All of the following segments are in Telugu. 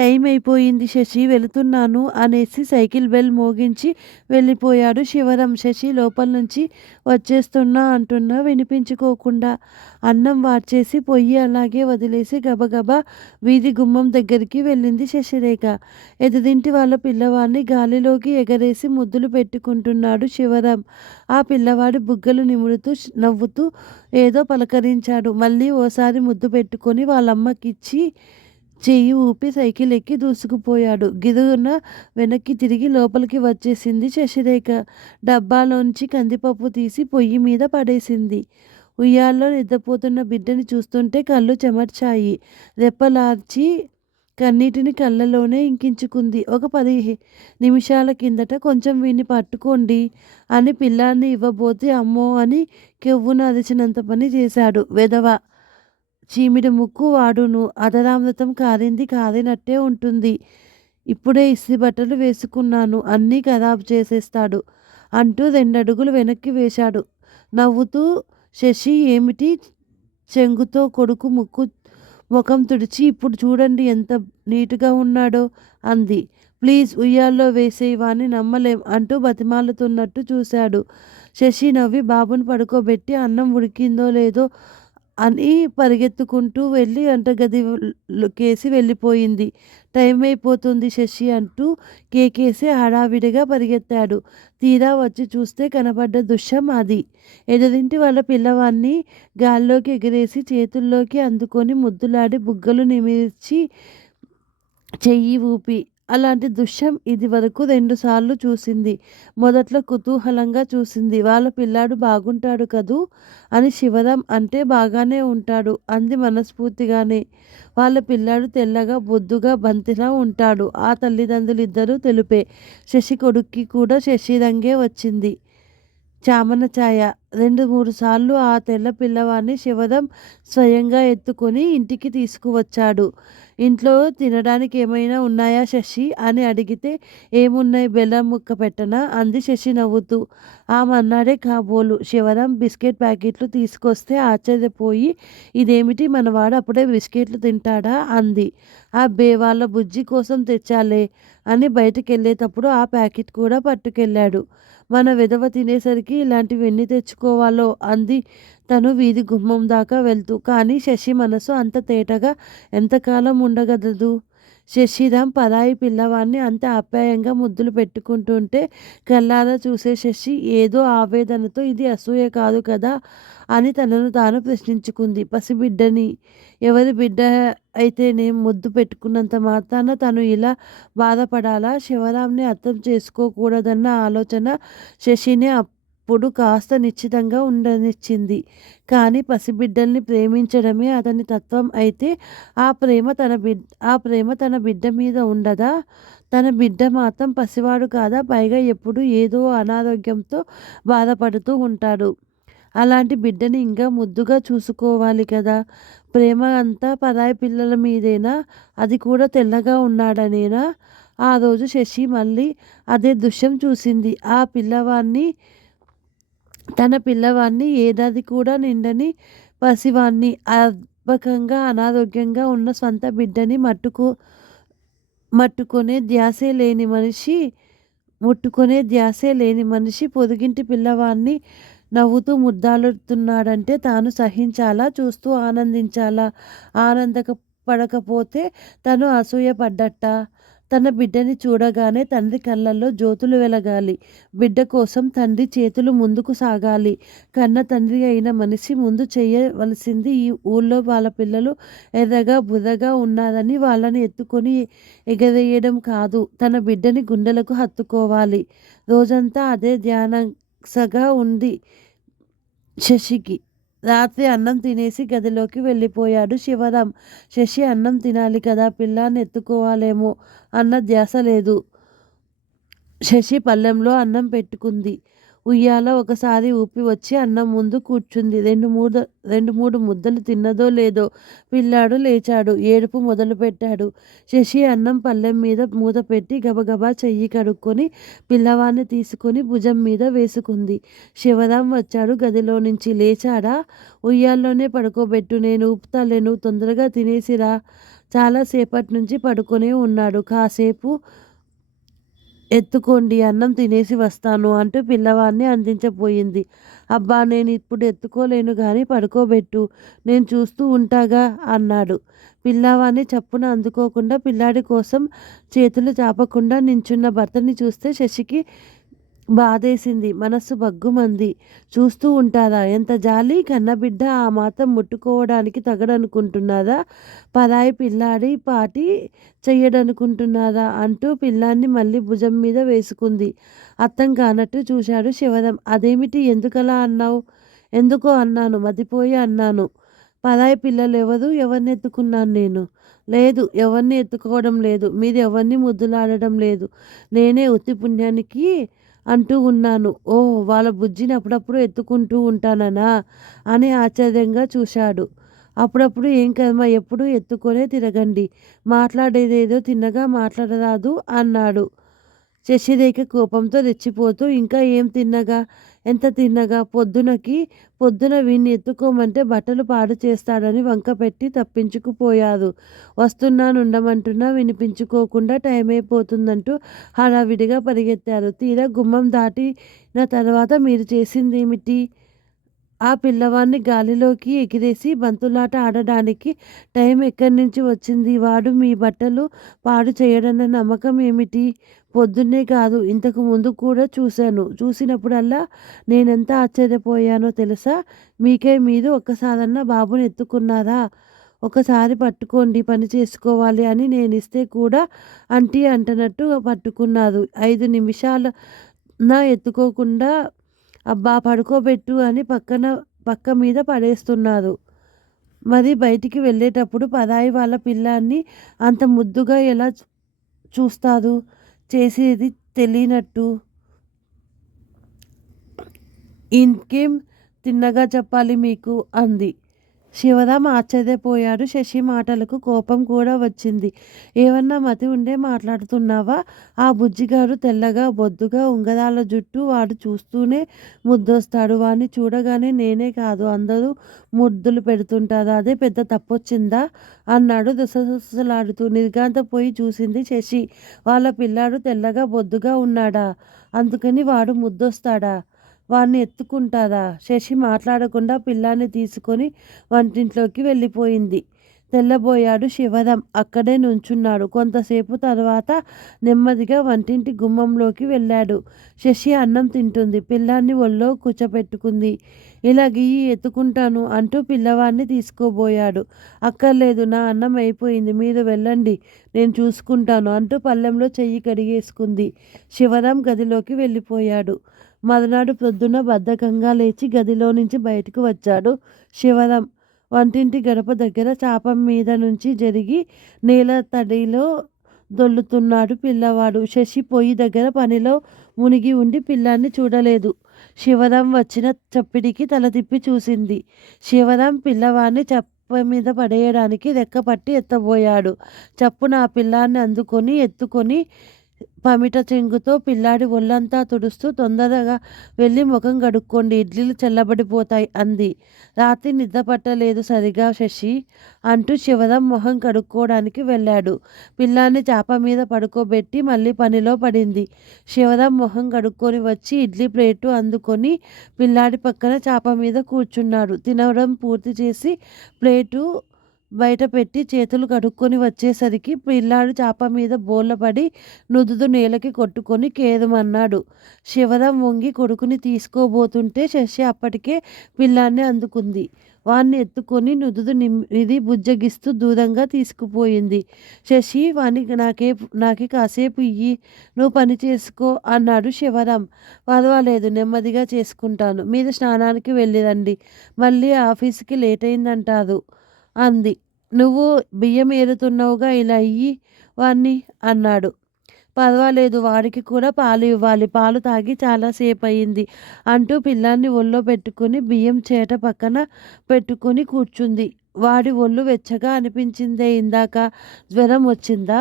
టైం అయిపోయింది శశి వెళుతున్నాను అనేసి సైకిల్ బెల్ మోగించి వెళ్ళిపోయాడు శివరాం. శశి లోపల నుంచి వచ్చేస్తున్నా అంటున్నా వినిపించుకోకుండా అన్నం వార్చేసి పొయ్యి అలాగే వదిలేసి గబగబా వీధి గుమ్మం దగ్గరికి వెళ్ళింది శశిరేఖ. ఎదురింటి వాళ్ళ పిల్లవాడిని గాలిలోకి ఎగరేసి ముద్దులు పెట్టుకుంటున్నాడు శివరాం. ఆ పిల్లవాడి బుగ్గలు నిమురుతూ నవ్వుతూ ఏదో పలకరించాడు. మళ్ళీ ఓసారి ముద్దు పెట్టుకొని వాళ్ళమ్మకిచ్చి చెయ్యి ఊపి సైకిల్ ఎక్కి దూసుకుపోయాడు. గిరుగున వెనక్కి తిరిగి లోపలికి వచ్చేసింది శశిరేఖ. డబ్బాలోంచి కందిపప్పు తీసి పొయ్యి మీద పడేసింది. ఉయ్యాల్లో నిద్రపోతున్న బిడ్డని చూస్తుంటే కళ్ళు చెమర్చాయి. రెప్పలార్చి కన్నీటిని కళ్ళలోనే ఇంకించుకుంది. ఒక 10 నిమిషాల కిందట కొంచెం వీణ్ణి పట్టుకోండి అని పిల్లాన్ని ఇవ్వబోతే అమ్మో అని కెవ్వున అరిచినంత పని చేశాడు. వెధవ చీమిడి ముక్కు వాడును. అధరామృతం కారింది కారినట్టే ఉంటుంది. ఇప్పుడే ఇస్త్రీ బట్టలు వేసుకున్నాను. అన్నీ ఖరాబు చేసేస్తాడు అంటూ 2 అడుగులు వెనక్కి వేశాడు నవ్వుతూ. శశి ఏమిటి చెంగుతో కొడుకు ముఖం తుడిచి ఇప్పుడు చూడండి ఎంత నీటుగా ఉన్నాడో అంది. ప్లీజ్ ఉయ్యాల్లో వేసేయి వాణ్ణి నమ్మలేం అంటూ బతిమాలుతున్నట్టు చూశాడు. శశి నవ్వి బాబుని పడుకోబెట్టి అన్నం ఉడికిందో లేదో అని పరిగెత్తుకుంటూ వెళ్ళి వంటగదికేసి వెళ్ళిపోయింది. టైం అయిపోతుంది శశి అంటూ కేకేసి హడావిడిగా పరిగెత్తాడు. తీరా వచ్చి చూస్తే కనపడ్డ దృశ్యం అది. ఎదురింటి వాళ్ళ పిల్లవాడిని గాల్లోకి ఎగిరేసి చేతుల్లోకి అందుకొని ముద్దులాడి బుగ్గలు నిమిర్చి చెయ్యి ఊపి. అలాంటి దృశ్యం ఇది వరకు 2 సార్లు చూసింది. మొదట్లో కుతూహలంగా చూసింది. వాళ్ళ పిల్లాడు బాగుంటాడు కదూ అని. శివరాం అంటే బాగానే ఉంటాడు అంది మనస్ఫూర్తిగానే. వాళ్ళ పిల్లాడు తెల్లగా బొద్దుగా బంతిలా ఉంటాడు. ఆ తల్లిదండ్రులిద్దరూ తెలుపే. శశి కొడుక్కి కూడా శశి రంగే వచ్చింది. చామన ఛాయ. 2-3 సార్లు ఆ తెల్ల పిల్లవాడిని శివరాం స్వయంగా ఎత్తుకొని ఇంటికి తీసుకువచ్చాడు. ఇంట్లో తినడానికి ఏమైనా ఉన్నాయా శశి అని అడిగితే ఏమున్నాయి బెల్లం ముక్క పెట్టనా అంది శశి నవ్వుతూ. ఆ మన్నాడే కాబోలు శివరాం బిస్కెట్ ప్యాకెట్లు తీసుకొస్తే ఆశ్చర్యపోయి ఇదేమిటి మనవాడు అప్పుడే బిస్కెట్లు తింటాడా అంది. అబ్బే వాళ్ళ బుజ్జి కోసం తెచ్చాలే అని బయటకెళ్ళేటప్పుడు ఆ ప్యాకెట్ కూడా పట్టుకెళ్ళాడు. మన విధవ తినేసరికి ఇలాంటివి ఎన్ని తెచ్చుకోవాలో అంది తను వీధి గుమ్మం దాకా వెళ్తూ. కానీ శశి మనసు అంత తేటగా ఎంతకాలం ఉండగలదు? శశిరాం పరాయి పిల్లవాడిని అంత ఆప్యాయంగా ముద్దులు పెట్టుకుంటుంటే కళ్ళారా చూసే శశి ఏదో ఆవేదనతో ఇది అసూయ కాదు కదా అని తనను తాను ప్రశ్నించుకుంది. పసిబిడ్డని ఎవరి బిడ్డ అయితేనేం ముద్దు పెట్టుకున్నంత మాత్రాన తను ఇలా బాధపడాలా? శివరాంని అర్థం చేసుకోకూడదన్న ఆలోచన శశిని అప్పుడు కాస్త నిశ్చితంగా ఉండనిచ్చింది. కానీ పసిబిడ్డల్ని ప్రేమించడమే అతని తత్వం అయితే ఆ ప్రేమ తన బిడ్డ మీద ఉండదా? తన బిడ్డ మాత్రం పసివాడు కాదా? పైగా ఎప్పుడు ఏదో అనారోగ్యంతో బాధపడుతూ ఉంటాడు. అలాంటి బిడ్డని ఇంకా ముద్దుగా చూసుకోవాలి కదా. ప్రేమ అంతా పరాయి పిల్లల మీదేనా? అది కూడా తెల్లగా ఉన్నాడనేనా? ఆ రోజు శశి మళ్ళీ అదే దృశ్యం చూసింది. తన పిల్లవాడిని ఏడాది కూడా నిండని పసివాణ్ణి అర్భకంగా అనారోగ్యంగా ఉన్న సొంత బిడ్డని ముట్టుకునే ధ్యాసే లేని మనిషి పొరుగింటి పిల్లవాడిని నవ్వుతూ ముద్దాడుతున్నాడంటే తాను సహించాలా? చూస్తూ ఆనందించాలా? ఆనందపడకపోతే తను అసూయపడ్డట్ట. తన బిడ్డని చూడగానే తండ్రి కళ్ళల్లో జ్యోతులు వెలగాలి. బిడ్డ కోసం తండ్రి చేతులు ముందుకు సాగాలి. కన్న తండ్రి అయిన మనిషి ముందు చేయవలసింది ఈ ఊళ్ళో వాళ్ళ పిల్లలు ఎర్రగా బుర్రగా ఉన్నారని వాళ్ళని ఎత్తుకొని ఎగరేయడం కాదు. తన బిడ్డని గుండెలకు హత్తుకోవాలి. రోజంతా అదే ధ్యాసగా ఉంది శశికి. రాత్రి అన్నం తినేసి గదిలోకి వెళ్ళిపోయాడు శివరాం. శశి అన్నం తినాలి కదా, పిల్లాన్ని ఎత్తుకోవాలేమో అన్న ధ్యాస లేదు. శశి పళ్ళెంలో అన్నం పెట్టుకుంది. ఉయ్యాల ఒకసారి ఊపి వచ్చి అన్నం ముందు కూర్చుంది. 2-3 ముద్దలు తిన్నదో లేదో పిల్లాడు లేచాడు. ఏడుపు మొదలుపెట్టాడు. శశి అన్నం పళ్ళెం మీద మూత పెట్టి గబగబా చెయ్యి కడుక్కొని పిల్లవాడిని తీసుకొని భుజం మీద వేసుకుంది. శివరాం వచ్చాడు గదిలో నుంచి. లేచాడా? ఉయ్యాల్లోనే పడుకోబెట్టు, నేను ఊపుతాలే, నువ్వు తొందరగా తినేసిరా. చాలాసేపటి నుంచి పడుకొనే ఉన్నాడు. కాసేపు ఎత్తుకోండి, అన్నం తినేసి వస్తాను అంటూ పిల్లవాడిని అందించబోయింది. అబ్బా, నేను ఇప్పుడు ఎత్తుకోలేను గాని పడుకోబెట్టు, నేను చూస్తూ ఉంటాగా అన్నాడు. పిల్లవాడిని చప్పున అందుకోకుండా పిల్లాడి కోసం చేతులు చాపకుండా నించున్న భర్తని చూస్తే శశికి బాధేసింది. మనస్సు బగ్గుమంది. చూస్తూ ఉంటారా? ఎంత జాలి! కన్నబిడ్డ ఆ మాత్రం ముట్టుకోవడానికి తగడనుకుంటున్నారా? పరాయి పిల్లాడి పాటి చెయ్యడనుకుంటున్నారా అంటూ పిల్లాన్ని మళ్ళీ భుజం మీద వేసుకుంది. అర్థం కానట్టు చూశాడు శివరాం. అదేమిటి? ఎందుకలా అన్నావు? ఎందుకో అన్నాను, మతిపోయి అన్నాను. పరాయి పిల్లలెవరు? ఎవరిని ఎత్తుకున్నాను నేను? లేదు, ఎవరిని ఎత్తుకోవడం లేదు. మీరు ఎవరిని ముద్దులాడడం లేదు. నేనే ఉత్తి పుణ్యానికి అంటూ ఉన్నాను. ఓహ్, వాళ్ళ బుజ్జిని అప్పుడప్పుడు ఎత్తుకుంటూ ఉంటాననా అని ఆశ్చర్యంగా చూశాడు. అప్పుడప్పుడు ఏం కర్మ, ఎప్పుడూ ఎత్తుకొనే తిరగండి. మాట్లాడేదేదో తిన్నగా మాట్లాడరాదు అన్నాడు. శశిరేఖ కోపంతో రెచ్చిపోతూ, ఇంకా ఏం తిన్నగా? ఎంత తిన్నగా? పొద్దున వీణ్ణి ఎత్తుకోమంటే బట్టలు పాడు చేస్తాడని వంకపెట్టి తప్పించుకుపోయారు. వస్తున్నానుండమంటున్నా వినిపించుకోకుండా టైమైపోతుందంటూ హడావిడిగా పరిగెత్తారు. తీరా గుమ్మం దాటిన తర్వాత మీరు చేసిందేమిటి? ఆ పిల్లవాణ్ణి గాలిలోకి ఎగిరేసి బంతులాట ఆడడానికి టైం ఎక్కడి నుంచి వచ్చింది? వాడు మీ బట్టలు పాడు చేయడన్న నమ్మకం ఏమిటి? పొద్దున్నే కాదు, ఇంతకు ముందు కూడా చూశాను. చూసినప్పుడల్లా నేనెంత ఆశ్చర్యపోయానో తెలుసా? మీకై మీరు ఒక్కసారన్నా బాబుని ఎత్తుకున్నారా? ఒకసారి పట్టుకోండి, పని చేసుకోవాలి అని నేనిస్తే కూడా అంటనట్టు పట్టుకున్నారు. 5 నిమిషాలన్నా ఎత్తుకోకుండా అబ్బా పడుకోబెట్టు అని పక్క మీద పడేస్తున్నారు. మరి బయటికి వెళ్ళేటప్పుడు పరాయి వాళ్ళ పిల్లాన్ని అంత ముద్దుగా ఎలా చూస్తారు? చేసేది తెలియనట్టు. ఇంకేం తిన్నగా చెప్పాలి మీకు అంది. శివరాం ఆశ్చర్యపోయాడు. శశి మాటలకు కోపం కూడా వచ్చింది. ఏమన్నా మతి ఉండే మాట్లాడుతున్నావా? ఆ బుజ్జిగాడు తెల్లగా బొద్దుగా ఉంగరాల జుట్టు, వాడు చూస్తూనే ముద్దొస్తాడు. వాణ్ణి చూడగానే నేనే కాదు అందరూ ముద్దులు పెడుతుంటారు. అదే పెద్ద తప్పొచ్చిందా అన్నాడు దుసలాడుతూ. నిర్ఘాంతపోయి చూసింది శశి. వాళ్ళ పిల్లాడు తెల్లగా బొద్దుగా ఉన్నాడా? అందుకని వాడు ముద్దొస్తాడా? వాణ్ణి ఎత్తుకుంటారా? శశి మాట్లాడకుండా పిల్లాన్ని తీసుకొని వంటింట్లోకి వెళ్ళిపోయింది. తెల్లబోయాడు శివరాం. అక్కడే నుంచున్నాడు. కొంతసేపు తర్వాత నెమ్మదిగా వంటింటి గుమ్మంలోకి వెళ్ళాడు. శశి అన్నం తింటుంది. పిల్లాన్ని ఒళ్ళో కూర్చోపెట్టుకుంది. ఇలా గియ్యి ఎత్తుకుంటాను అంటూ పిల్లవాడిని తీసుకోబోయాడు. అక్కర్లేదు, నా అన్నం అయిపోయింది, మీరు వెళ్ళండి, నేను చూసుకుంటాను అంటూ పళ్ళెంలో చెయ్యి కడిగేసుకుంది. శివరాం గదిలోకి వెళ్ళిపోయాడు. మరునాడు ప్రొద్దున బద్ధకంగా లేచి గదిలో నుంచి బయటకు వచ్చాడు శివరాం. వంటింటి గడప దగ్గర చాప మీద నుంచి జరిగి నేల తడిలో దొల్లుతున్నాడు పిల్లవాడు. శశి పొయ్యి దగ్గర పనిలో మునిగి ఉండి పిల్లాన్ని చూడలేదు. శివరాం వచ్చిన చప్పిడికి తల తిప్పి చూసింది. శివరాం పిల్లవాడిని చప్ప మీద పడేయడానికి రెక్కపట్టి ఎత్తబోయాడు. చప్పున ఆ పిల్లాన్ని ఎత్తుకొని పమిట చెంగుతో పిల్లాడి ఒళ్ళంతా తుడుస్తూ, తొందరగా వెళ్ళి ముఖం కడుక్కోండి, ఇడ్లీలు చల్లబడిపోతాయి అంది. రాత్రి నిద్ర పట్టలేదు సరిగా శశి అంటూ శివరాం మొహం కడుక్కోవడానికి వెళ్ళాడు. పిల్లాన్ని చాప మీద పడుకోబెట్టి మళ్ళీ పనిలో పడింది. శివరాం మొహం కడుక్కొని వచ్చి ఇడ్లీ ప్లేటు అందుకొని పిల్లాడి పక్కన చాప మీద కూర్చున్నాడు. తినడం పూర్తి చేసి ప్లేటు బయట పెట్టి చేతులు కడుక్కొని వచ్చేసరికి పిల్లాడు చాప మీద బోర్లపడి నుదురు నేలకి కొట్టుకొని కేదమన్నాడు. శివరాం వంగి కొడుకుని తీసుకోబోతుంటే శశి అప్పటికే పిల్లాన్ని అందుకుంది. వాణ్ణి ఎత్తుకొని నుదురు నిమిరి బుజ్జగిస్తూ దూరంగా తీసుకుపోయింది. శశి, వాణ్ణి నాకి కాసేపు ఇయ్యి, నువ్వు పని చేసుకో అన్నాడు శివరాం. పర్వాలేదు, నెమ్మదిగా చేసుకుంటాను, మీరు స్నానానికి వెళ్ళిరండి, మళ్ళీ ఆఫీస్కి లేట్ అయిందంటారు అంది. నువ్వు బియ్యం ఏరుతున్నావుగా, ఇలా ఇయ్యి వాణ్ణి అన్నాడు. పర్వాలేదు, వాడికి కూడా పాలు ఇవ్వాలి, పాలు తాగి చాలాసేపు అయింది అంటూ పిల్లాన్ని ఒళ్ళో పెట్టుకుని బియ్యం చేట పక్కన పెట్టుకుని కూర్చుంది. వాడి ఒళ్ళు వెచ్చగా అనిపించిందే ఇందాక. జ్వరం వచ్చిందా?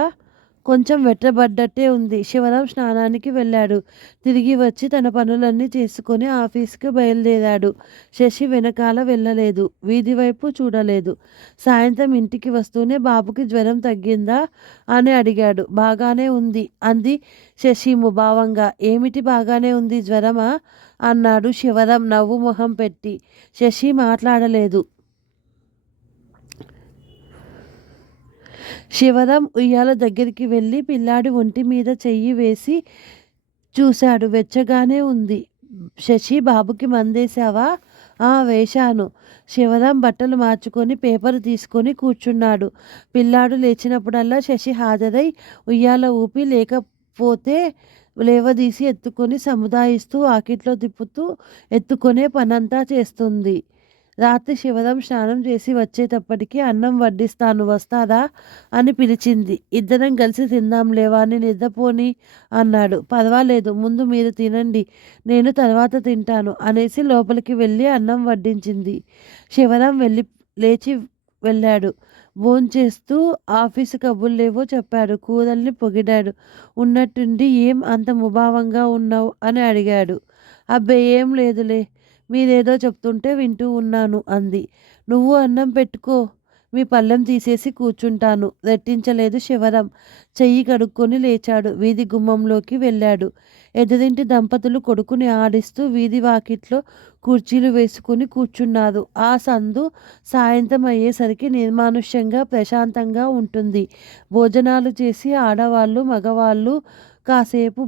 కొంచెం వెట్టబడ్డట్టే ఉంది. శివరాం స్నానానికి వెళ్ళాడు. తిరిగి వచ్చి తన పనులన్నీ చేసుకొని ఆఫీసుకి బయలుదేరాడు. శశి వెనకాల వెళ్ళలేదు. వీధి వైపు చూడలేదు. సాయంత్రం ఇంటికి వస్తూనే బాబుకి జ్వరం తగ్గిందా అని అడిగాడు. బాగానే ఉంది అంది శశి ముభావంగా. ఏమిటి బాగానే ఉంది, జ్వరమా అన్నాడు శివరాం నవ్వు మొహం పెట్టి. శశి మాట్లాడలేదు. శివరాం ఉయ్యాల దగ్గరికి వెళ్ళి పిల్లాడి ఒంటి మీద చెయ్యి వేసి చూశాడు. వెచ్చగానే ఉంది. శశి, బాబుకి మందేశావా? ఆ, వేశాను. శివరాం బట్టలు మార్చుకొని పేపర్ తీసుకొని కూర్చున్నాడు. పిల్లాడు లేచినప్పుడల్లా శశి హాజరై ఉయ్యాల ఊపి, లేకపోతే లేవదీసి ఎత్తుకొని సముదాయిస్తూ వాకిట్లో తిప్పుతూ ఎత్తుకొనే పనంతా చేస్తుంది. రాత్రి శివరాం స్నానం చేసి వచ్చేటప్పటికి అన్నం వడ్డిస్తాను, వస్తారా అని పిలిచింది. ఇద్దరం కలిసి తిందాం లేవా, అని నిద్రపోని అన్నాడు. పర్వాలేదు, ముందు మీరు తినండి, నేను తర్వాత తింటాను అనేసి లోపలికి వెళ్ళి అన్నం వడ్డించింది. శివరాం లేచి వెళ్ళాడు. భోంచేస్తూ ఆఫీసు కబుర్లేవో చెప్పాడు. కూరల్ని పొగిడాడు. ఉన్నట్టుండి ఏం అంత ముభావంగా ఉన్నావు అని అడిగాడు. అబ్బే, ఏం లేదులే, మీరేదో చెప్తుంటే వింటూ ఉన్నాను అంది. నువ్వు అన్నం పెట్టుకో, మీ పళ్ళెం తీసేసి కూర్చుంటాను రెట్టించలేదు శివరాం. చెయ్యి కడుక్కొని లేచాడు. వీధి గుమ్మంలోకి వెళ్ళాడు. ఎదురింటి దంపతులు కొడుకుని ఆడిస్తూ వీధి వాకిట్లో కుర్చీలు వేసుకుని కూర్చున్నారు. ఆ సందు సాయంత్రం అయ్యేసరికి నిర్మానుష్యంగా ప్రశాంతంగా ఉంటుంది. భోజనాలు చేసి ఆడవాళ్ళు మగవాళ్ళు కాసేపు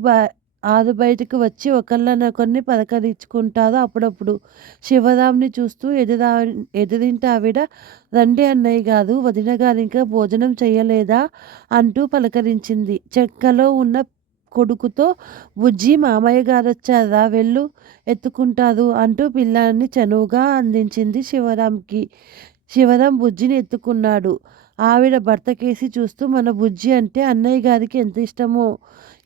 ఆరు బయటకు వచ్చి ఒకళ్ళనొకరిని పలకరించుకుంటారు. అప్పుడప్పుడు శివరాంని చూస్తూ ఎదురింటి ఆవిడ, రండి అన్నయ్య గారు, వదిన గారు ఇంకా భోజనం చెయ్యలేదా అంటూ పలకరించింది. చెక్కలో ఉన్న కొడుకుతో, బుజ్జి, మామయ్య గారొచ్చారా, వెళ్ళు, ఎత్తుకుంటారు అంటూ పిల్లాన్ని చనువుగా అందించింది శివరాంకి. శివరాం బుజ్జిని ఎత్తుకున్నాడు. ఆవిడ భర్తకేసి చూస్తూ, మన బుజ్జి అంటే అన్నయ్య గారికి ఎంత ఇష్టమో,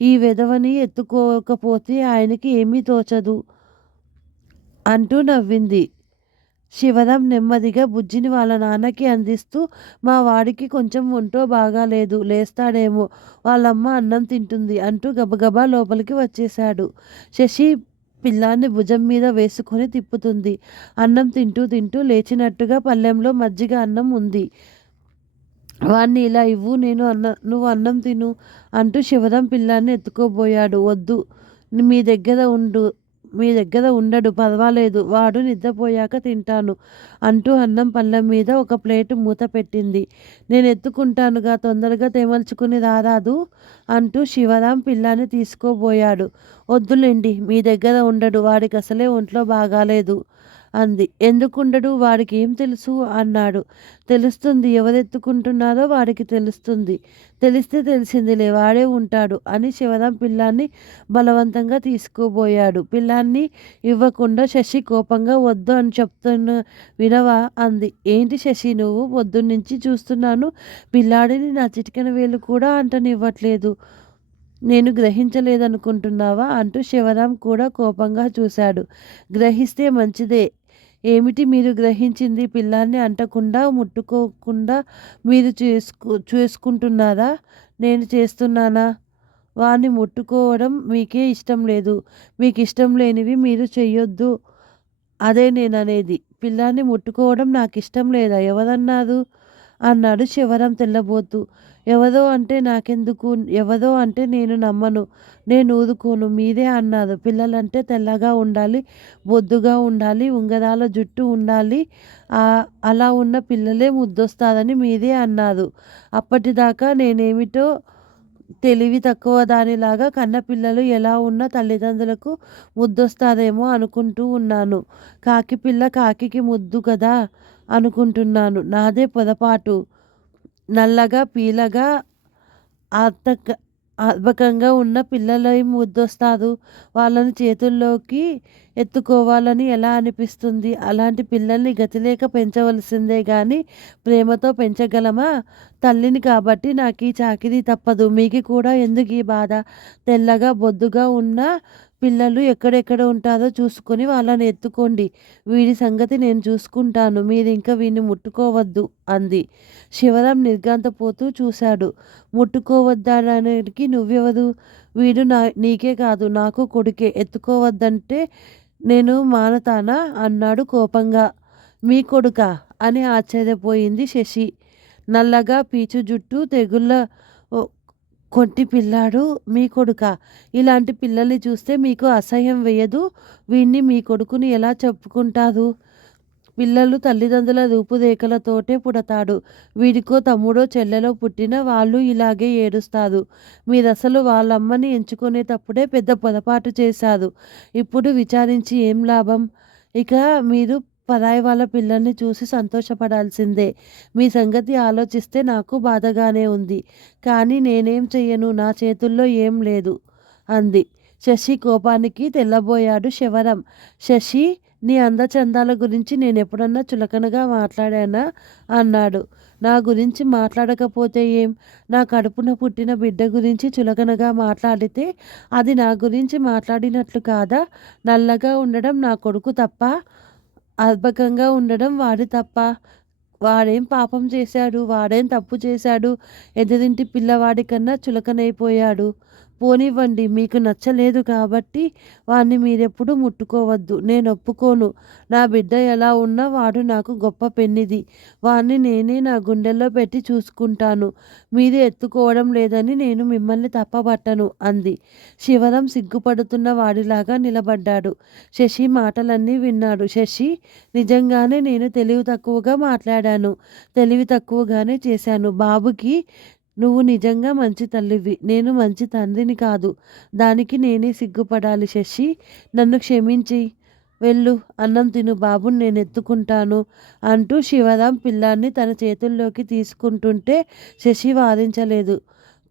ఈ వెధవని ఎత్తుకోకపోతే ఆయనకి ఏమీ తోచదు అంటూ నవ్వింది. శివరాం నెమ్మదిగా బుజ్జిని వాళ్ళ నాన్నకి అందిస్తూ, మా వాడికి కొంచెం ఒంటో బాగాలేదు, లేస్తాడేమో, వాళ్ళమ్మ అన్నం తింటుంది అంటూ గబగబా లోపలికి వచ్చేశాడు. శశి పిల్లాన్ని భుజం మీద వేసుకొని తిప్పుతుంది. అన్నం తింటూ తింటూ లేచినట్టుగా పళ్ళెంలో మజ్జిగ అన్నం ఉంది. వాణ్ణి ఇలా ఇవ్వు, నువ్వు అన్నం తిను అంటూ శివరాం పిల్లాన్ని ఎత్తుకోబోయాడు. వద్దు, మీ దగ్గర ఉండడు, పర్వాలేదు, వాడు నిద్రపోయాక తింటాను అంటూ అన్నం పళ్ళెం మీద ఒక ప్లేటు మూత పెట్టింది. నేను ఎత్తుకుంటానుగా, తొందరగా తెమల్చుకుని రారాదు అంటూ శివరాం పిల్లాన్ని తీసుకోబోయాడు. వద్దులేండి, మీ దగ్గర ఉండడు, వాడికి అసలే ఒంట్లో బాగాలేదు అంది. ఎందుకుండడు, వాడికి ఏం తెలుసు అన్నాడు. తెలుస్తుంది, ఎవరెత్తుకుంటున్నారో వాడికి తెలుస్తుంది, తెలిస్తే తెలిసిందిలే, వాడే ఉంటాడు అని శివరాం పిల్లాన్ని బలవంతంగా తీసుకోబోయాడు. పిల్లాన్ని ఇవ్వకుండా శశి కోపంగా, వద్దు అని చెప్తున్న వినవా అంది. ఏంటి శశి, నువ్వు పొద్దున్నుంచి చూస్తున్నాను, పిల్లాడిని నా చిటికెన వేలు కూడా అంటనివ్వట్లేదు, నేను గ్రహించలేదనుకుంటున్నావా అంటూ శివరాం కూడా కోపంగా చూశాడు. గ్రహిస్తే మంచిదే. ఏమిటి మీరు గ్రహించింది, పిల్లాన్ని అంటకుండా ముట్టుకోకుండా మీరు చేసుకుంటున్నారా, నేను చేస్తున్నానా? వాణ్ణి ముట్టుకోవడం మీకే ఇష్టం లేదు, మీకు ఇష్టం లేనివి మీరు చెయ్యొద్దు, అదే నేననేది. పిల్లాన్ని ముట్టుకోవడం నాకు ఇష్టం లేదా, ఎవరన్నారు అన్నాడు శివరాం తెల్లబోతూ. ఎవరో అంటే నాకెందుకు, ఎవరో అంటే నేను నమ్మను, నేను ఊరుకోను, మీరే అన్నారు పిల్లలంటే తెల్లగా ఉండాలి, బొద్దుగా ఉండాలి, ఉంగరాల జుట్టు ఉండాలి, అలా ఉన్న పిల్లలే ముద్దొస్తారని మీరే అన్నారు. అప్పటిదాకా నేనేమిటో తెలివి తక్కువ దానిలాగా కన్నపిల్లలు ఎలా ఉన్నా తల్లిదండ్రులకు ముద్దొస్తారేమో అనుకుంటూ ఉన్నాను. కాకి పిల్ల కాకికి ముద్దు కదా అనుకుంటున్నాను, నాదే పొరపాటు. నల్లగా పీలగా అర్భకంగా ఉన్న పిల్లలు ముద్దొస్తారు, వాళ్ళని చేతుల్లోకి ఎత్తుకోవాలని ఎలా అనిపిస్తుంది? అలాంటి పిల్లల్ని గతిలేక పెంచవలసిందే గాని ప్రేమతో పెంచగలమా? తల్లిని కాబట్టి నాకు ఈ చాకిరీ తప్పదు, మీకు కూడా ఎందుకు ఈ బాధ? తెల్లగా బొద్దుగా ఉన్న పిల్లలు ఎక్కడెక్కడ ఉంటారో చూసుకొని వాళ్ళని ఎత్తుకోండి. వీడి సంగతి నేను చూసుకుంటాను. మీరింక వీడిని ముట్టుకోవద్దు అంది. శివరాం నిర్ఘాంతపోతూ చూశాడు. ముట్టుకోవద్దనడానికి నువ్వెవరు? వీడు నీకే కాదు నాకు కొడుకే. ఎత్తుకోవద్దంటే నేను మానతానా? అన్నాడు కోపంగా. మీ కొడుకా? అని ఆశ్చర్యపోయింది శశి. నల్లగా పీచు జుట్టు తెగుళ్ళ కొంటి పిల్లాడు మీ కొడుకా? ఇలాంటి పిల్లల్ని చూస్తే మీకు అసహ్యం వేయదు? వీణ్ణి మీ కొడుకుని ఎలా చెప్పుకుంటారు? పిల్లలు తల్లిదండ్రుల రూపురేఖలతోటే పుడతాడు. వీడికో తమ్ముడో చెల్లెలో పుట్టిన వాళ్ళు ఇలాగే ఏడుస్తారు. మీరసలు వాళ్ళమ్మని ఎంచుకునేటప్పుడే పెద్ద పొరపాటు చేశారు. ఇప్పుడు విచారించి ఏం లాభం? ఇక మీరు పరాయి వాళ్ళ పిల్లల్ని చూసి సంతోషపడాల్సిందే. మీ సంగతి ఆలోచిస్తే నాకు బాధగానే ఉంది. కానీ నేనేం చెయ్యను. నా చేతుల్లో ఏం లేదు అంది. శశి కోపానికి తెల్లబోయాడు శివరాం. శశి, నీ అందచందాల గురించి నేనెప్పుడన్నా చులకనగా మాట్లాడానా? అన్నాడు. నా గురించి మాట్లాడకపోతే ఏం? నా కడుపున పుట్టిన బిడ్డ గురించి చులకనగా మాట్లాడితే అది నా గురించి మాట్లాడినట్లు కాదా? నల్లగా ఉండడం నా కొడుకు తప్ప? అర్భకంగా ఉండడం వాడి తప్ప? వాడేం పాపం చేశాడు? వాడేం తప్పు చేశాడు? ఎదురింటి పిల్లవాడి కన్నా చులకనైపోయాడు. పోనివ్వండి, మీకు నచ్చలేదు కాబట్టి వాణ్ణి మీరెప్పుడూ ముట్టుకోవద్దు. నేను ఒప్పుకోను. నా బిడ్డ ఎలా ఉన్నా వాడు నాకు గొప్ప పెన్నిది. వాణ్ణి నేనే నా గుండెల్లో పెట్టి చూసుకుంటాను. మీరు ఎత్తుకోవడం లేదని నేను మిమ్మల్ని తప్పబట్టను అంది. శివరాం సిగ్గుపడుతున్న వాడిలాగా నిలబడ్డాడు. శశి మాటలన్నీ విన్నాడు. శశి, నిజంగానే నేను తెలివి తక్కువగా మాట్లాడాను. తెలివి తక్కువగానే చేశాను. బాబుకి నువ్వు నిజంగా మంచి తల్లివి. నేను మంచి తండ్రిని కాదు. దానికి నేనే సిగ్గుపడాలి. శశి, నన్ను క్షమించి వెళ్ళు. అన్నం తిను. బాబుని నేను ఎత్తుకుంటాను అంటూ శివరాం పిల్లాన్ని తన చేతుల్లోకి తీసుకుంటుంటే శశి వారించలేదు.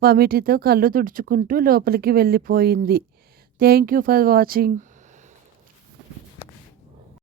పమిటితో కళ్ళు తుడుచుకుంటూ లోపలికి వెళ్ళిపోయింది. Thank you for watching.